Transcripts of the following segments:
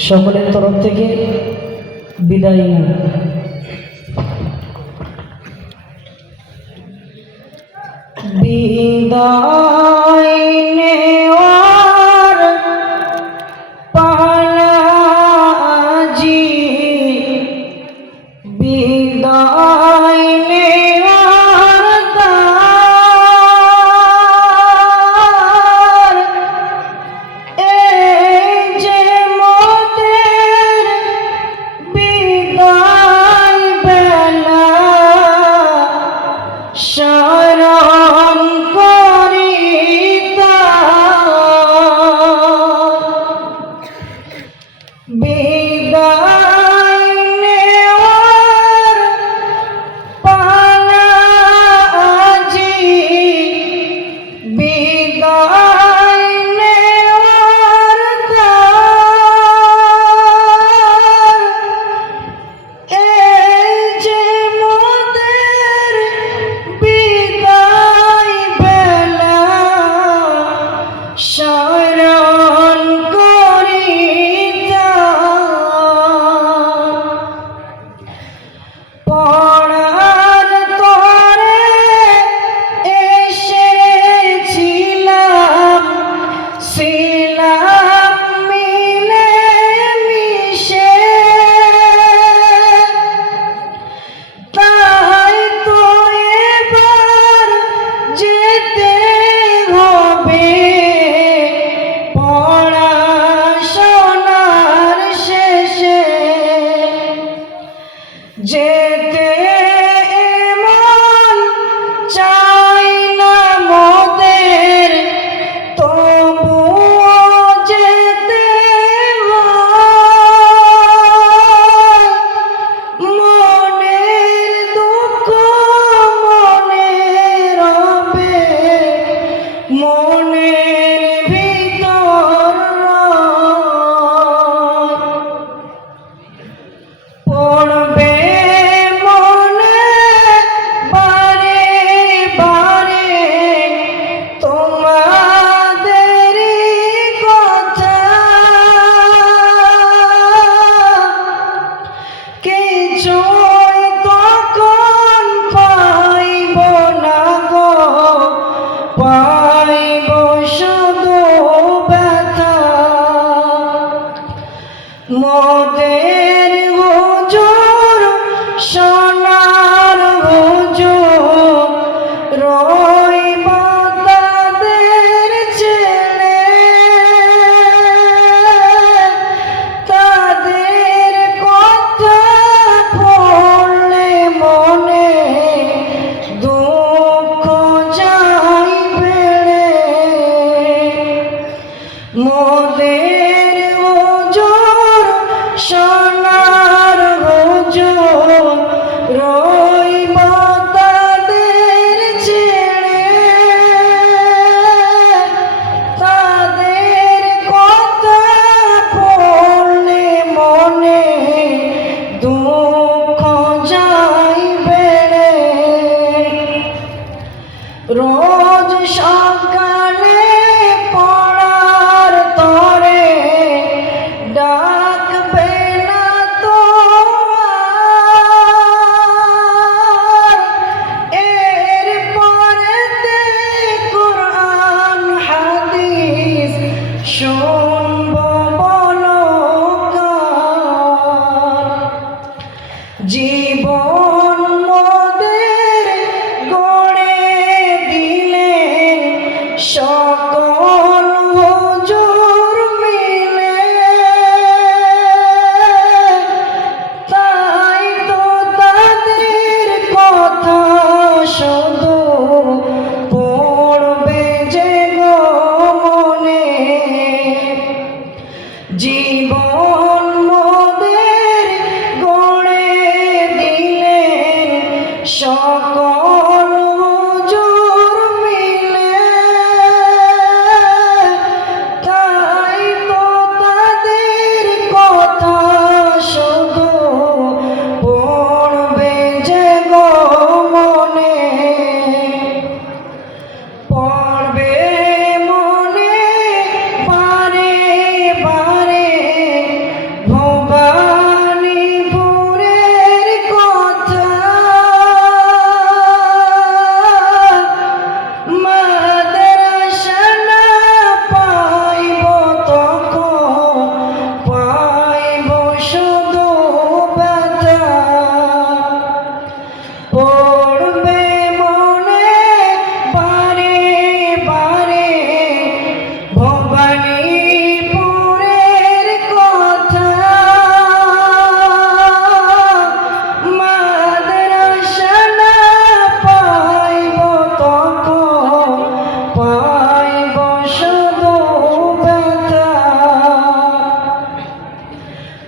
সকলের তরফ থেকে বিদায় বিদায় Jay! মোদের হুজুর সোনার হুজুর রইব তাদের ছেলে। তাদের কথা পড়লে মনে দুঃখ যাইবে মদের Shankar. sure.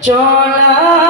চলার